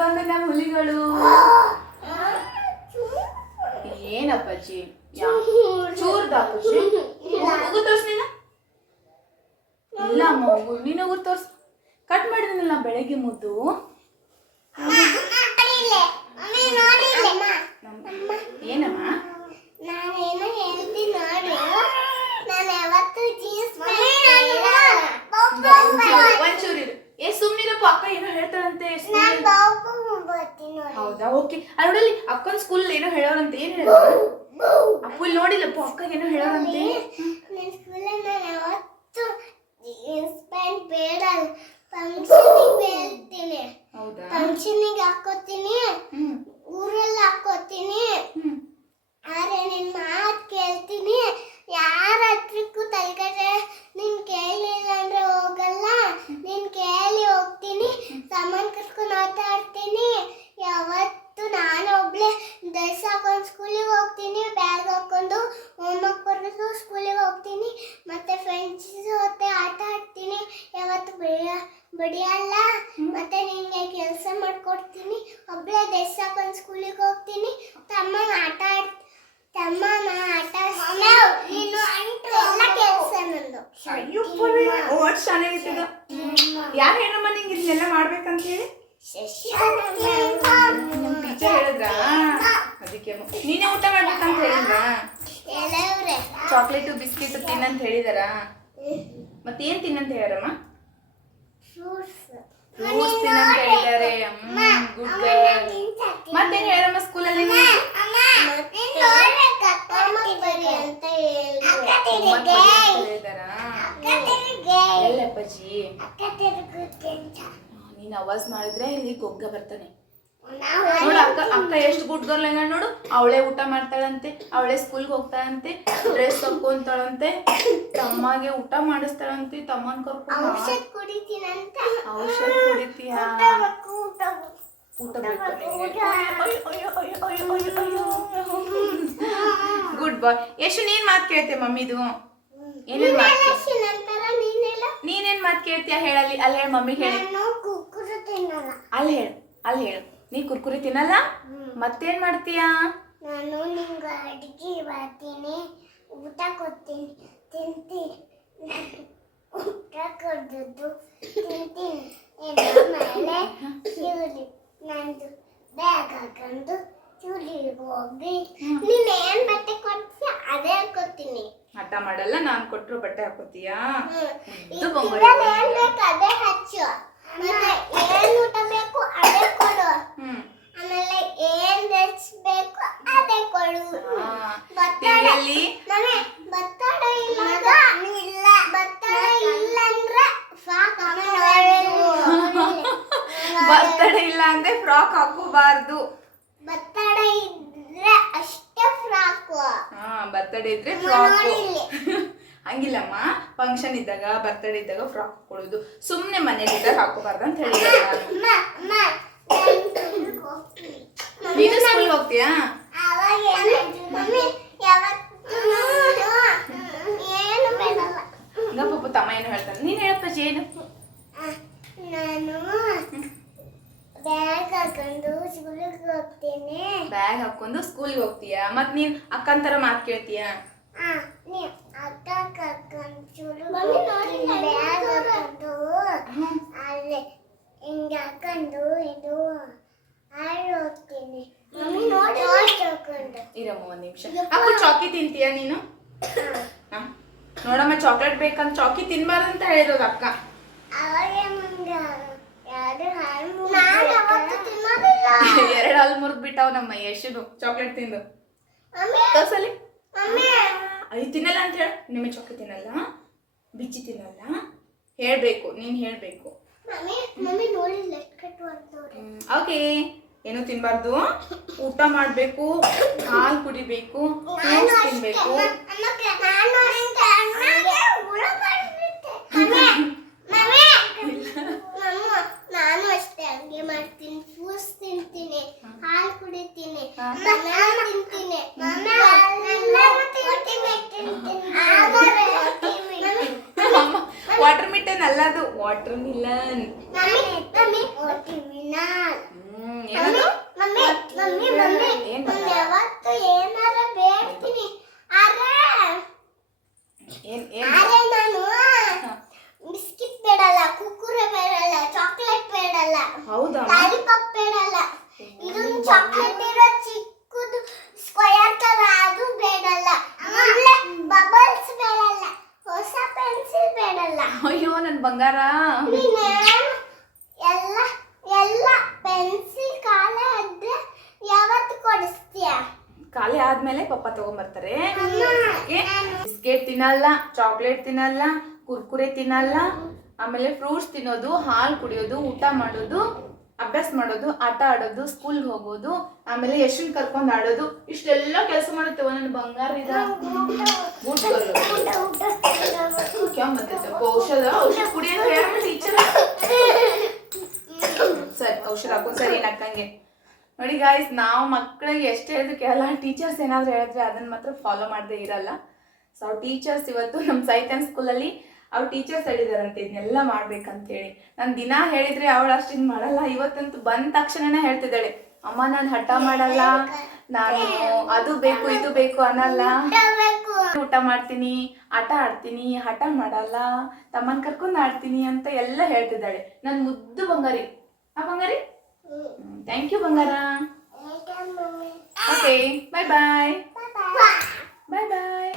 ಬಂದ ನಮ್ಮ ಹುಲಿಗಳು. ಏನಪ್ಪಾಜಿ ಚೂರ್ದಾಪಜ್ಜಿ ಉಗು ತೋರ್ಸ್ ನೀನು. ಇಲ್ಲ ಅಮ್ಮ ಉಗು ನೀನು ಉಗು ತೋರ್ಸ್. ಕಟ್ ಮಾಡಿದ್ನಲ್ಲ ಬೆಳಗ್ಗೆ ಮುದ್ದು. ಏನಮ್ಮ ಒಂಚೂರಿರು. ಸುಮ್ನಿರಪ್ಪ, ಅಕ್ಕ ಏನೋ ಹೇಳ್ತಾಳಂತೆ. ಹೌದಾ, ಓಕೆ. ನೋಡಲ್ಲಿ ಅಕ್ಕನ ಸ್ಕೂಲ್ ಏನೋ ಹೇಳೋರಂತೆ. ಏನ್ ಹೇಳ ಅಪ್ಪು? ಇಲ್ಲಿ ನೋಡಿಲ್ಲಪ್ಪ, ಅಕ್ಕ ಏನೋ ಹೇಳೋರಂತೆ. ಹೌದಾ, ಫಂಕ್ಷನಿಗೆ ಹಾಕೋತೀನಿ, ಊರಲ್ಲಿ ಹಾಕೋತೀನಿ. ಆದ್ರೆ ನಿನ್ ಮಾತ್ ಕೇಳ್ತೀನಿ. ಯಾರ ಹತ್ರಕ್ಕೂ ತಲೆಗಡೆ ನೀನ್ ಕೇಳಲಿಲ್ಲ ಅಂದ್ರೆ ಹೋಗಲ್ಲ. ನೀನ್ ಕೇಳಿ ಹೋಗ್ತೀನಿ. ಸಾಮಾನ್ ಕರ್ಕೊಂಡು ಆಟ ಆಡ್ತೀನಿ. ಯಾವತ್ತು ನಾನು ಒಬ್ಳೆ ಡ್ರೆಸ್ ಹಾಕೊಂಡು ಸ್ಕೂಲಿಗೆ ಹೋಗ್ತೀನಿ. ಬ್ಯಾಗ್ ಹಾಕೊಂಡು ಹೋಮ್ವರ್ಕ್ ಬರೆದು ಸ್ಕೂಲಿಗೆ ಹೋಗ್ತೀನಿ. ಮತ್ತೆ ಫ್ರೆಂಡ್ಸ್ ಜೊತೆ ಆಟ ಆಡ್ತೀನಿ. ಯಾವತ್ತು ಬಡಿಯಲ್ಲ. ಮತ್ತೆ ನಿನ್ಗೆ ಕೆಲಸ ಮಾಡ್ಕೊಡ್ತೀನಿ. ಒಬ್ಳೆ ಡ್ರೆಸ್ ಹಾಕೊಂಡು ಸ್ಕೂಲಿಗೆ ಹೋಗ್ತೀನಿ. ತಮ್ಮನ ಆಟ ಯಾರು ಹೇಳಮ್ಮ ನಿಂಗೆ ಇದನ್ನೆಲ್ಲ ಮಾಡ್ಬೇಕಂತ ಹೇಳಿ? ನಮ್ ಟೀಚರ್ ಹೇಳಿದ್ರಾ? ಅದಕ್ಕೆ ನೀನೇ ಊಟ ಮಾಡ್ಬೇಕಂತ ಹೇಳಿದ್ರ? ಚಾಕ್ಲೇಟು ಬಿಸ್ಕಿಟ್ ತಿನ್ನಂತ ಹೇಳಿದಾರ? ಮತ್ತೇನ್ ತಿನ್ನಂತ ಹೇಳ್ಯಾರಮ್ಮ? ಫ್ರೂಟ್ಸ್ ತಿನ್ನಂತ ಹೇಳಿದಾರೆ. Good girl. ಮತ್ತೇನ್ ಹೇಳ್ಯಾರಮ್ಮ ಸ್ಕೂಲಲ್ಲಿ? ಎಲ್ಲಪ್ಪಜ್ಜಿ ನೀನ್ ಅವಾಜ್ ಮಾಡಿದ್ರೆ ಇಲ್ಲಿ ಗೊಗ್ಗ ಬರ್ತಾನೆ ನೋಡು. ಅಕ್ಕ ಎಷ್ಟು ಗುಡ್ ಗರ್ಲ್ ಏನ ನೋಡು. ಅವಳೇ ಊಟ ಮಾಡ್ತಾಳಂತೆ, ಅವಳೇ ಸ್ಕೂಲ್ಗೆ ಹೋಗ್ತಾಳಂತೆ, ಡ್ರೆಸ್ ಹಾಕೊಂತಾಳಂತೆ, ತಮ್ಮಗೆ ಊಟ ಮಾಡಿಸ್ತಾಳಂತೆ, ತಮ್ಮನ್ ಕರ್ಕೊಂಡು ಔಷಧ ಕುಡಿತೀಯ? ಊಟ ಬೇಕು. ಗುಡ್ ಬಾಯ್. ಎಷ್ಟು ನೀನ್ ಮಾತು ಕೇಳ್ತೀಯ ಮಮ್ಮಿದು? ಏನೇನ್ ಮಾತು? ನೀನೇನ್ ಮಾತು ಕೇಳ್ತೀಯ ಹೇಳಲ್ಲಿ? ಅಲ್ಲಿ ಹೇಳ ಮಮ್ಮಿ ಹೇಳಿ. ಅಲ್ಲಿ ಹೇಳು. ನೀ ಕುರ್ಕುರಿ ತಿನ್ನಲ್ಲ? ಮತ್ತೇನ್ ಮಾಡ್ತೀಯಾ? ನಾನು ನಿಂಗೆ ಅಡಿಗೆ ಮಾಡ್ತೀನಿ, ಊಟ ಕೊಡ್ತೀನಿ, ತಿಂತೀನಿ. ಊಟ ಕೊಡೋದು ತಿಂತೀನಿ. ಮೇಲೆ ಚೂಲಿ ನಂದು ಬ್ಯಾಗ್ ಹಾಕೊಂಡು ಚೂಲಿಗೆ ಹೋಗಿ ನೀನ್ ಏನ್ ಬಟ್ಟೆ ಕೊಡ್ತೀಯ ಅದೇ ಹಾಕೋತೀನಿ. ಹಠ ಮಾಡಲ್ಲ, ನಾನ್ ಕೊಟ್ರು ಬಟ್ಟೆ ಹಾಕೋತೀಯಾ? ಏನ್ ಬೇಕು ಅದೇ ಹಚ್ಚು. ಮತ್ತೆ ಏನ್ ಊಟ ಬೇಕು ಅದೇ ಕೊಡು. ಆಮೇಲೆ ಏನ್ ಡ್ರೆಸ್ ಬೇಕು ಅದೇ ಕೊಡು. ಬತ್ತಡ ಇಲ್ಲ ಅಂದ್ರೆ ಫ್ರಾಕ್ ಹಾಕೋಬಾರ್ದು. ಬತ್ತಡ ಇದ್ರೆ ಅಷ್ಟೇ ಫ್ರಾಕ್. ಬರ್ತಡೇ ಇದ್ರೆ ಫ್ರಾಕ್. ಹಂಗಿಲ್ಲಮ್ಮ, ಫಂಕ್ಷನ್ ಇದ್ದಾಗ ಬರ್ತಡೇ ಇದ್ದಾಗ ಫ್ರಾಕ್ ಹಾಕೊಳ್ಳೋದು. ಸುಮ್ನೆ ಮನೇಲಿದ್ದಾಗ ಹಾಕೋಬಾರ್ದು ಅಂತ ಹೇಳಿದಾರೆ. ನೀನು ಸ್ಕೂಲ್ ಹೋಗ್ತೀಯಾ? ಪಾಪ ತಮ್ಮ ಏನು ಹೇಳ್ತಾನೆ? ನೀನ್ ಹೇಳಪ್ಪ ಏನು? ನಾನು ಬ್ಯಾಗ್ ಹಾಕೊಂಡು ಸ್ಕೂಲಿಗೆ ಹೋಗ್ತೀನಿ. ಬ್ಯಾಗ್ ಹಾಕೊಂಡು ಸ್ಕೂಲ್ಗೆ ಹೋಗ್ತೀಯಾ? ಮತ್ ನೀನ್ ಅಕ್ಕನ ತರ ಮಾತು ಕೇಳ್ತೀಯಾ? ಅಕ್ಕ ಕರ್ಕೊಂಡು ಬ್ಯಾಗ್ ಹಾಕೊಂಡು ಅಲ್ಲೇ ಹಿಂಗೆ ಹಾಕೊಂಡು ಇದು ಆಡಿ ಹೋಗ್ತೀನಿ. ಇರಮ್ಮ ಒಂದ್ ನಿಮಿಷ. ಅಕ್ಕ ಚಾಕಿ ತಿಂತೀಯಾ ನೀನು? ನೋಡಮ್ಮ, ಚಾಕ್ಲೇಟ್ ಬೇಕಂತ ಚಾಕಿ ತಿನ್ಬಾರ್ದು ಅಂತ ಹೇಳಿರೋದು ಅಕ್ಕ. ಎರಡು ಹಾಲು ಮುರಿದ್ ಬಿಟ್ಟಾವ್ ನಮ್ಮ ಯಶುದು ಚಾಕ್ಲೇಟ್ ತಿಂದು. ತೋರ್ಸಲಿ. ಅಯ್ಯೋ ತಿನ್ನಲ್ಲ ಅಂತ ಹೇಳ. ನಿಮಗೆ ಚಾಕ್ಲೇಟ್ ತಿನ್ನಲ್ಲ, ಬಿಚ್ಚಿ ತಿನ್ನಲ್ಲ. ಹೇಳ್ಬೇಕು, ನೀನ್ ಹೇಳ್ಬೇಕು. ಓಕೆ. ಏನು ತಿನ್ಬಾರ್ದು, ಊಟ ಮಾಡ್ಬೇಕು, ಹಾಲು ಕುಡಿಬೇಕು, ಫ್ರೂಟ್ಸ್ ತಿನ್ಬೇಕು. ನಾನು ಅಷ್ಟೇ ಹಂಗೆ ಮಾಡ್ತೀನಿ. ಫ್ರೂಟ್ಸ್ ತಿಂತೀನಿ, ಹಾಲು ಕುಡಿತೀನಿ, ತಿಂತೀನಿ. ವಾಟರ್ ಮಿಲನ್ ಅಲ್ಲ ಅದು, ವಾಟರ್ ಮಿಲನ್. ಮಮ್ಮಿ ಓದ್ತೀವಿ ನಾನು. ಏನದು? ಮಮ್ಮಿ ಮಮ್ಮಿ ಮಮ್ಮಿ ಏನ್ ನಾನು ಬಂಗಾರ? ಯಾವತ್ತು ಏನಾರ ಬೇಡ್ತೀನಿ ಆದ್ರೆ ಏನ್ ಏನ್ ನಾನು ಬಿಸ್ಕಿಟ್ ಬೇಡಲ್ಲ, ಕುಕ್ಕುರೆ ಬೇಡಲ್ಲ, ಚಾಕ್ಲೇಟ್ ಬೇಡಲ್ಲ, ಹೌದಾ ಲಾಲಿಪಾಪ್ ಬೇಡಲ್ಲ, ಇದೊಂದು ಚಾಕ್ಲೇಟ್ ಇರೋ ಚಿಕ್ಕದು ಸ್ಕ್ವೇರ್ ತರ ಅದು ಬೇಡಲ್ಲ, ಆಮೇಲೆ ಬಬಲ್ಸ್ ಬೇಡಲ್ಲ, ಹೊಸ ಪೆನ್ಸಿಲ್ ಬೇಡಲ್ಲ. ಅಯ್ಯೋ ನನ್ ಬಂಗಾರ. ನೀನೇನು ಎಲ್ಲ ಎಲ್ಲ ಪೆನ್ಸಿಲ್ ಖಾಲಿ ಆದ್ರೆ ಯಾವತ್ತು ಕೊಡಿಸ್ತೀಯ? ಖಾಲಿ ಆದ್ಮೇಲೆ ಪಪ್ಪ ತಗೊಂಡ್ಬರ್ತಾರೆ. ಬಿಸ್ಕೆಟ್ ತಿನ್ನಲ್ಲ, ಚಾಕ್ಲೇಟ್ ತಿನ್ನಲ್ಲ, ಕುರ್ಕುರೆ ತಿನ್ನಲ್ಲ, ಆಮೇಲೆ ಫ್ರೂಟ್ಸ್ ತಿನ್ನೋದು, ಹಾಲು ಕುಡಿಯೋದು, ಊಟ ಮಾಡೋದು, ಅಭ್ಯಾಸ ಮಾಡೋದು, ಆಟ ಆಡೋದು, ಸ್ಕೂಲ್ಗೆ ಹೋಗೋದು, ಆಮೇಲೆ ಯಶನ್ ಕರ್ಕೊಂಡು ಆಡೋದು, ಇಷ್ಟೆಲ್ಲ ಕೆಲಸ ಮಾಡುತ್ತೇವ ನನ್ನ ಬಂಗಾರ. ಇದ ಔಷಧ ಔಷಧ ಕುಡಿ ಅಂತ ಹೇಳ ಟೀಚರ್. ಸರಿ ಔಷಧ ಹಾಕೋ, ಸರಿ ಏನಾಕಂಗೆ ನೋಡಿ ಗಾಯ್ಸ್. ನಾವು ಮಕ್ಕಳಿಗೆ ಎಷ್ಟು ಹೇಳಿದ್ರು ಕೇಳಲ್ಲ, ಟೀಚರ್ಸ್ ಏನಾದ್ರು ಹೇಳಿದ್ರೆ ಅದನ್ನ ಮಾತ್ರ ಫಾಲೋ ಮಾಡದೆ ಇರಲ್ಲ. ಸೊ ಅವ್ರ ಟೀಚರ್ಸ್ ಇವತ್ತು ನಮ್ಮ ಸೈತನ್ ಸ್ಕೂಲಲ್ಲಿ ಅವ್ರ ಟೀಚರ್ಸ್ ಹೇಳಿದಾರಂತೆ ಇದನ್ನೆಲ್ಲ ಮಾಡ್ಬೇಕಂತೇಳಿ. ನಾನು ದಿನ ಹೇಳಿದ್ರೆ ಅವಳು ಅಷ್ಟಿದ್ ಮಾಡಲ್ಲ. ಇವತ್ತಂತೂ ಬಂದ ತಕ್ಷಣನೇ ಹೇಳ್ತಿದ್ದಾಳೆ, ಅಮ್ಮ ನಾನು ಹಠ ಮಾಡಲ್ಲ, ನಾನು ಅದು ಬೇಕು ಇದು ಬೇಕು ಅನ್ನಲ್ಲ, ಊಟ ಮಾಡ್ತೀನಿ, ಆಟ ಆಡ್ತೀನಿ, ಹಠ ಮಾಡಲ್ಲ, ತಮ್ಮನ್ ಕರ್ಕೊಂಡು ಆಡ್ತೀನಿ ಅಂತ ಎಲ್ಲ ಹೇಳ್ತಿದ್ದಾಳೆ. ನನ್ ಮುದ್ದು ಬಂಗಾರಿ. ಆ ಬಂಗಾರಿ, ಥ್ಯಾಂಕ್ ಯು ಬಂಗಾರ. ಓಕೆ ಬಾಯ್ ಬಾಯ್ ಬಾಯ್ ಬಾಯ್.